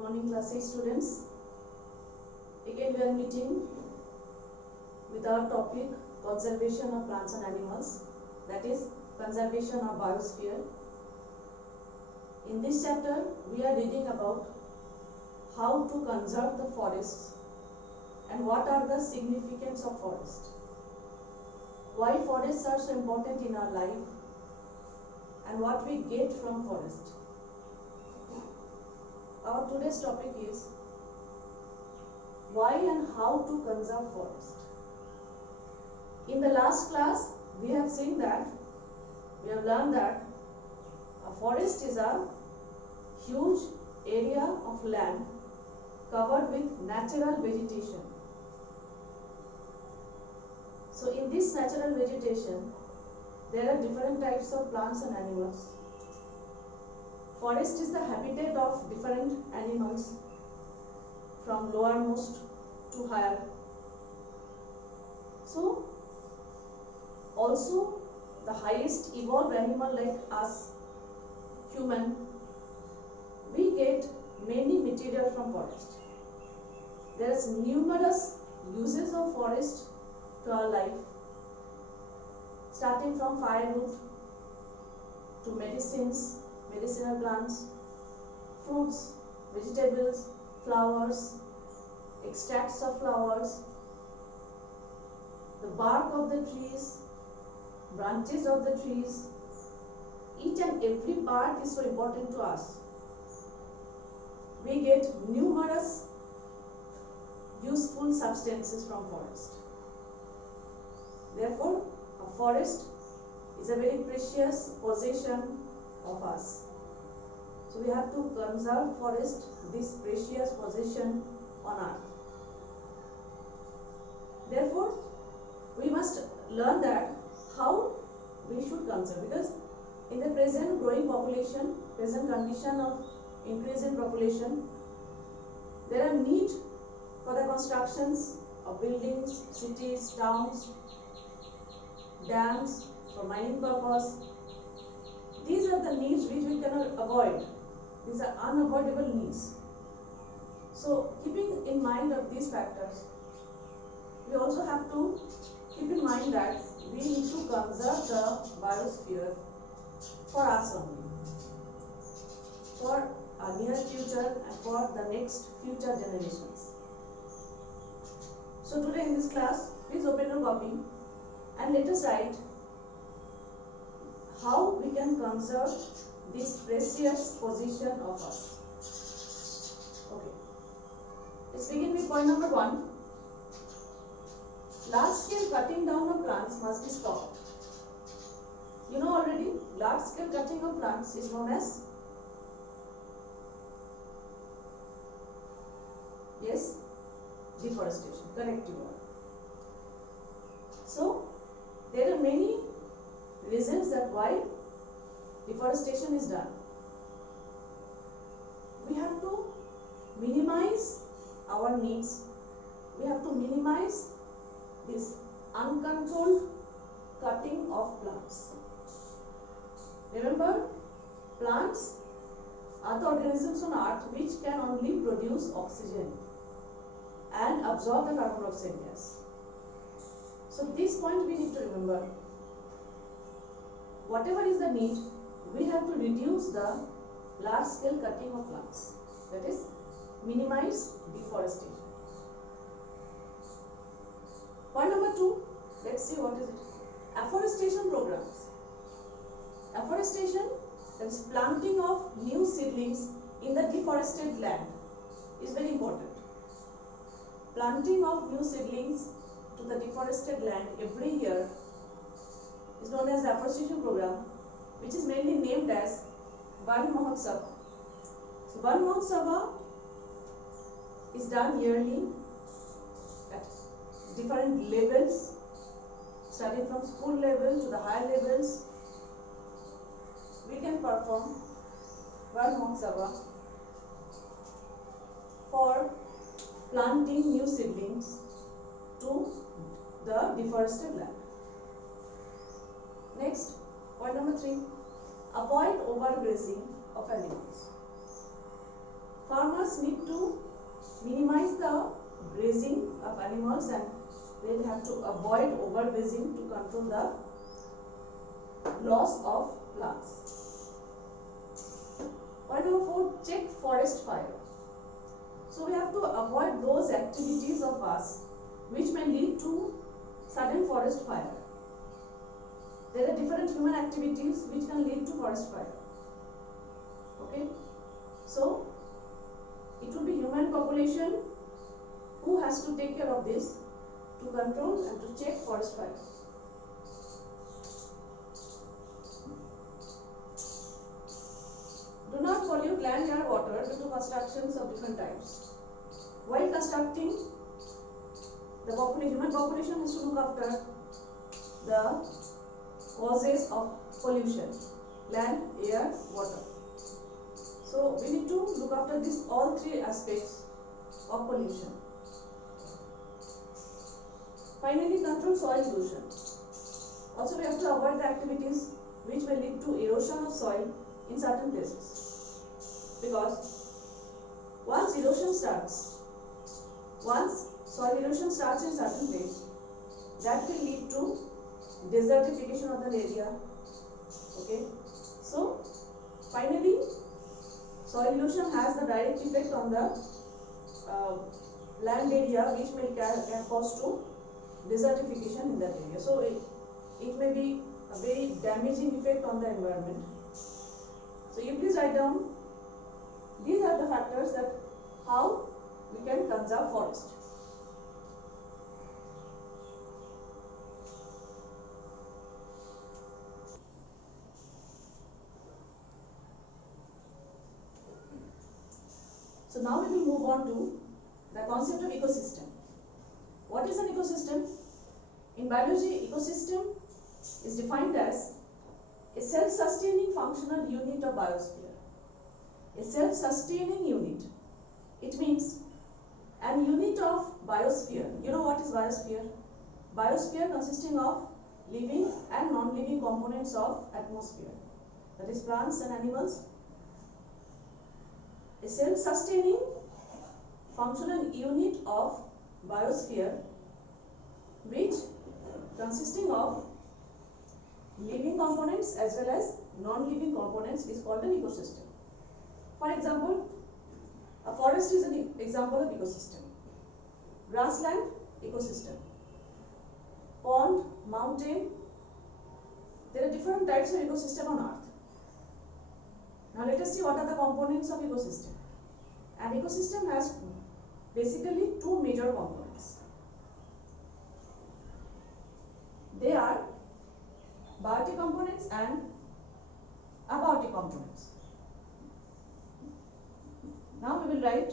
morning class 8 students. Again we are meeting with our topic conservation of plants and animals, that is conservation of biosphere. In this chapter we are reading about how to conserve the forests and what are the significance of forest, why forests are so important in our life and what we get from forest. Our today's topic is why and how to conserve forest. In the last class, we have seen that, we have learned that a forest is a huge area of land covered with natural vegetation. So in this natural vegetation, there are different types of plants and animals. Forest is the habitat of different animals from lowermost to higher. So also the highest evolved animal like us, human, we get many material from forest. There is numerous uses of forest to our life, starting from firewood to medicinal plants, fruits, vegetables, flowers, extracts of flowers, the bark of the trees, branches of the trees. Each and every part is so important to us. We get numerous useful substances from forest. Therefore, a forest is a very precious possession of us. So we have to conserve forest, this precious possession on earth. Therefore, we must learn that how we should conserve, because in the present growing population, present condition of increase in population, there are need for the constructions of buildings, cities, towns, dams for mining purpose. These are the needs which we cannot avoid. These are unavoidable needs. So keeping in mind of these factors, we also have to keep in mind that we need to conserve the biosphere for us only, for our near future and for the next future generations. So today in this class, please open your copy and let us write how we can conserve this precious possession of us. Okay. Let's begin with point number 1. Large scale cutting down of plants must be stopped. You know already, large scale cutting of plants is known as, yes, deforestation. Correct, you are. So there are many reasons that why deforestation is done. We have to minimize our needs. We have to minimize this uncontrolled cutting of plants. Remember, plants are the organisms on earth which can only produce oxygen and absorb the carbon dioxide gas. So this point we need to remember. Whatever is the need, we have to reduce the large scale cutting of plants. That is, minimize deforestation. Point number 2, let's see what is it. Afforestation programs. Afforestation, that is planting of new seedlings in the deforested land, is very important. Planting of new seedlings to the deforested land every year is known as the afforestation program, which is mainly named as Van Mahotsav. So Van Mahotsav is done yearly at different levels, starting from school level to the higher levels. We can perform Van Mahotsav for planting new seedlings to the deforested land. Next, point number 3, avoid overgrazing of animals. farmers need to minimize the grazing of animals, and they'll have to avoid overgrazing to control the loss of plants. Point number 4, check forest fire. So we have to avoid those activities of us which may lead to sudden forest fire. There are different human activities which can lead to forest fire. Okay, so it will be human population who has to take care of this to control and to check forest fire. Do not pollute land, air, water due to constructions of different types. While constructing, the human population has to look after the causes of pollution: land, air, water. So we need to look after these all three aspects of pollution. Finally, control soil erosion. Also, we have to avoid the activities which may lead to erosion of soil in certain places, because once soil erosion starts in certain place, that will lead to desertification of the area. Okay, so finally, soil erosion has the direct effect on the land area, which may cause to desertification in that area. So it may be a very damaging effect on the environment. So you please write down, these are the factors that how we can conserve forest. So now we will move on to the concept of ecosystem. What is an ecosystem? In biology, ecosystem is defined as a self-sustaining functional unit of biosphere. A self-sustaining unit. It means an unit of biosphere. You know what is biosphere? Biosphere consisting of living and non-living components of atmosphere. That is plants and animals. A self-sustaining functional unit of biosphere, which consisting of living components as well as non-living components, is called an ecosystem. For example, a forest is an example of ecosystem. Grassland, ecosystem. Pond, mountain. There are different types of ecosystem on earth. Now let us see what are the components of ecosystem. An ecosystem has basically two major components. They are biotic components and abiotic components. Now we will write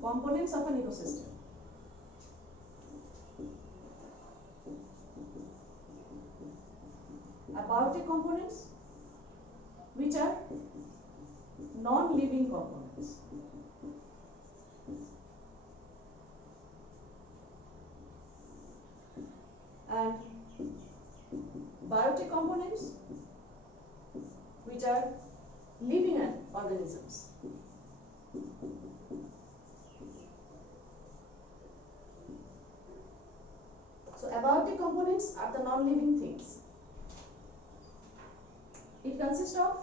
components of an ecosystem. Abiotic components, which are non-living components. And biotic components, which are living organisms. So abiotic components are the non-living things. It consists of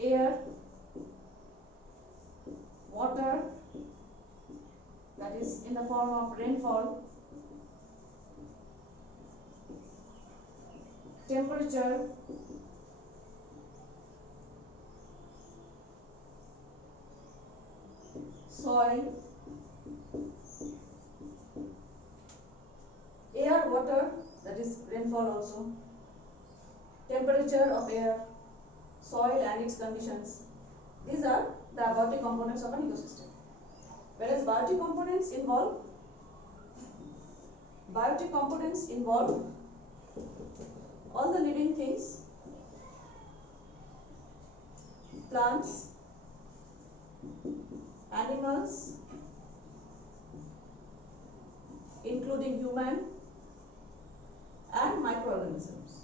air, water, that is in the form of rainfall, temperature, soil, air, water, that is rainfall also, temperature of air, soil and its conditions. These are the abiotic components of an ecosystem. Whereas biotic components involve all the living things, plants, animals, including human, and microorganisms.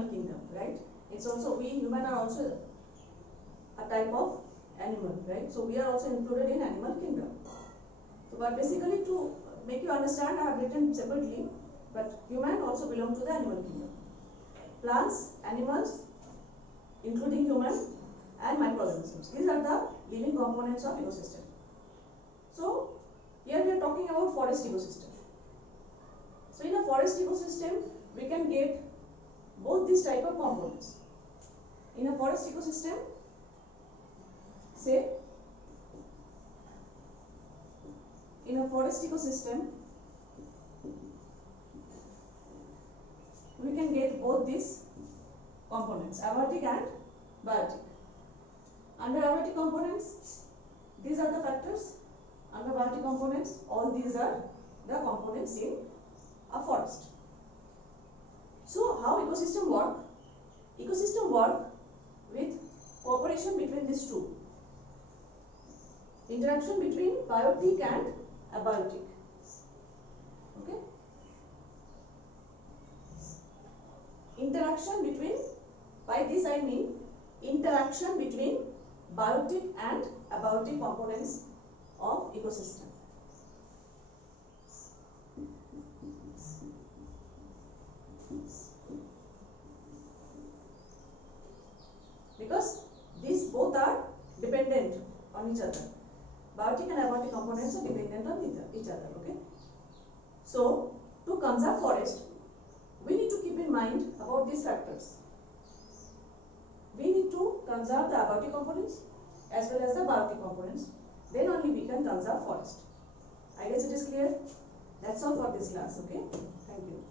animal kingdom, right? It's also, we human are also a type of animal, right? So we are also included in animal kingdom. So, but basically to make you understand, I have written separately, but human also belong to the animal kingdom. Plants, animals, including human, and microorganisms. These are the living components of ecosystem. So, here we are talking about forest ecosystem. So, in a forest ecosystem, we can get both these type of components. In a forest ecosystem, say, in a forest ecosystem, we can get both these components, abiotic and biotic. Under abiotic components, these are the factors. Under biotic components, all these are the components in a forest. So, how ecosystem work? Ecosystem work with cooperation between these two. Interaction between biotic and abiotic. Okay? Interaction between, by this I mean interaction between biotic and abiotic components of ecosystem. Because these both are dependent on each other. Biotic and abiotic components are dependent on each other. Okay. So, to conserve forest, we need to keep in mind about these factors. We need to conserve the abiotic components as well as the biotic components. Then only we can conserve forest. I guess it is clear. That's all for this class. Okay. Thank you.